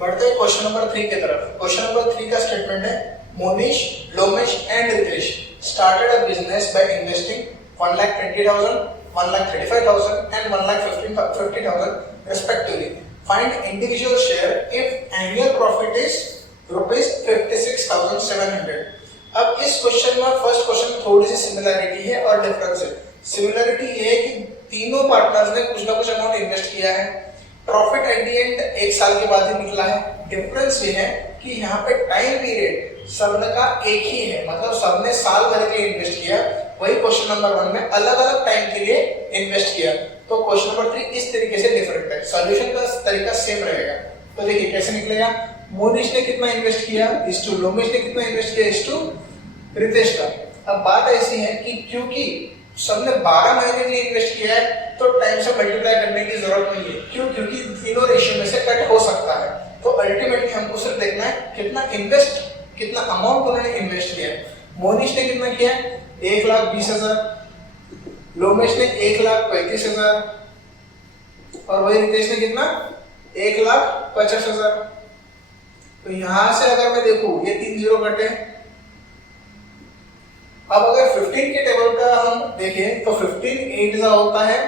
बढ़ते हैं question number 3 की तरफ। क्वेश्चन नंबर 3 का स्टेटमेंट है, Monish, Lomesh and Ritesh started a business by investing 1,20,000, 1,35,000 and 1,50,000 respectively. Find individual share if annual profit is rupees 56,700. अब इस क्वेश्चन में फर्स्ट क्वेश्चन थोड़ी सी सिमिलरिटी है और डिफरेंस है। सिमिलरिटी ये है कि तीनों पार्टनर्स ने कुछ ना कुछ अमाउंट इन्वेस्ट किया है, प्रॉफिट एट दी एंड एक साल के बाद ही निकला है। डिफरेंस ये है कि यहाँ पे टाइम पीरियड सबका एक ही है, मतलब सबने साल भर के लिए इन्वेस्ट किया, वही क्वेश्चन नंबर 1 में अलग अलग टाइम के लिए इन्वेस्ट किया। तो क्वेश्चन नंबर 3 इस तरीके से डिफरेंट है, सॉल्यूशन का तरीका सेम रहेगा। तो देखिए कैसे निकलेगा, मोनिश ने कितना इन्वेस्ट किया इस टू लोमेश ने कितना इन्वेस्ट किया इस टू रितेश का। अब बात ऐसी है कि क्योंकि सबने 12 महीने के लिए इन्वेस्ट किया है तो टाइम से मल्टीप्लाई करने की जरूरत नहीं है। क्यों? क्योंकि तीनों रेशियो में से कट हो सकता है। तो अल्टीमेटली हमको सिर्फ देखना है कितना अमाउंट उन्होंने इन्वेस्ट किया है। मोनिश ने कितना किया, 1,20,000, लोमेश ने 1,35,000 और वही रितेश ने कितना 1,50,000। तो यहां से अगर मैं देखूं ये 3 जीरो कटे। अब अगर 15 के टेबल का हम देखें तो 15 8 होता है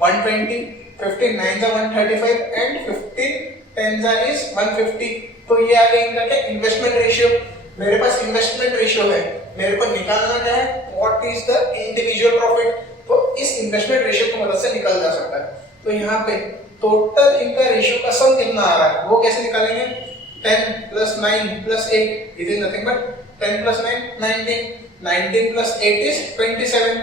120, 15 9 135 एंड 15 10 इज 150। तो ये आ गया इनका क्या, इन्वेस्टमेंट रेशियो। मेरे पास इन्वेस्टमेंट रेशियो है, मेरे को निकालना क्या है, what is the individual profit. तो इस इन्वेस्टमेंट रेशियो की मदद से निकल जा सकता है। तो यहाँ पे टोटल इनका रेशियो का सम कितना आ रहा है वो कैसे निकालेंगे, 10 + 9 + 8 इज नथिंग बट 10 + 9 19, 19 + 8 इज 27।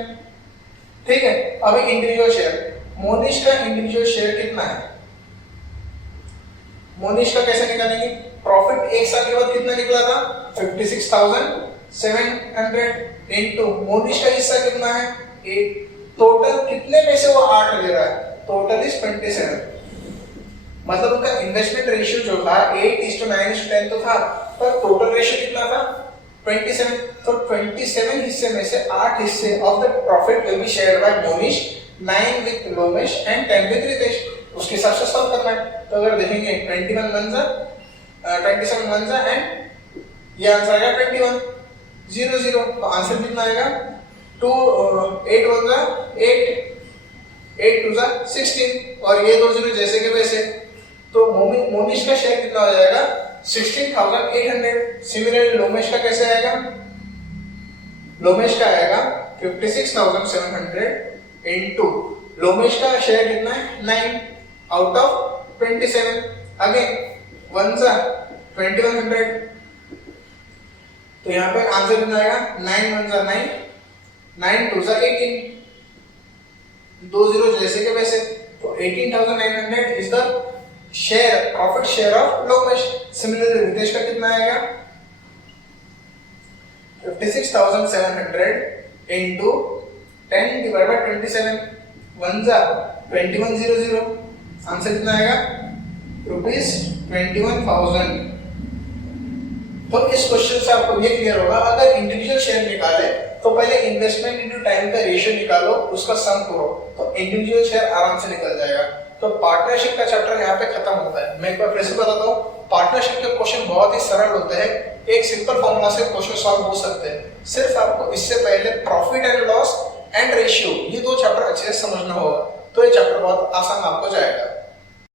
ठीक है, अभी इंडिविजुअल शेयर, मोनिश का इंडिविजुअल शेयर कितना है, मोनिश का कैसे निकालेंगे, प्रॉफिट एक साल के बाद कितना निकला था 56,700 इनटू मोनिश का हिस्सा कितना है 8, टोटल कितने में से वो 8 ले रहा है, टोटल इज 27। मतलब उनका इन्वेस्टमेंट रेशियो जो था 8:9:10 तो था, पर टोटल रेशियो कितना था 27। तो 27 हिस्से में से 8 हिस्से of the profit will be shared by Monish, 9 with Lomesh and 10 with Ritesh. उसके हिसाब से सॉल्व करना है। तो अगर देखेंगे 27 1 जा एंड ये आंसर आएगा 21 0 0। तो आंसर कितना आएगा 2 8 1 जा 8 8 2 जा 16 और ये 2 0 जैसे के वैसे। तो मोनिश का शेयर कितना हो जाएगा 16,800। सिमिलरली लोमेश का कैसे आएगा, लोमेश का आएगा 56,700 इनटू लोमेश का शेयर कितना है 9 आउट ऑफ 27। अगेन 1 जा 2100। तो यहाँ पे आंसर कितना आएगा 9 1 जा 9 9 2 जा 18, 2 0 जैसे के वैसे। तो 18,900 is the share, profit share of Lomesh. Similarly Ritesh का कितना आएगा 56,700 इनटू 10 डिवाइड बाय 27, 1 जा 21,000। आंसर कितना आएगा ₹21,000। तो इस क्वेश्चन से आपको ये क्लियर होगा, अगर इंडिविजुअल शेयर निकाले तो पहले इन्वेस्टमेंट इनटू टाइम का रेशियो निकालो, उसका सम करो, तो इंडिविजुअल शेयर आराम से निकल जाएगा। तो पार्टनरशिप का चैप्टर यहाँ पे खत्म होता है। मैं एक बार फिर से बताता हूँ, पार्टनरशिप के क्वेश्चन बहुत ही सरल होते हैं, एक सिंपल फॉर्मूला से क्वेश्चन सॉल्व हो सकते हैं। सिर्फ आपको इससे पहले profit and loss and ratio ये 2 चैप्टर अच्छे से समझना होगा, तो ये चैप्टर बहुत आसान आपको जाएगा।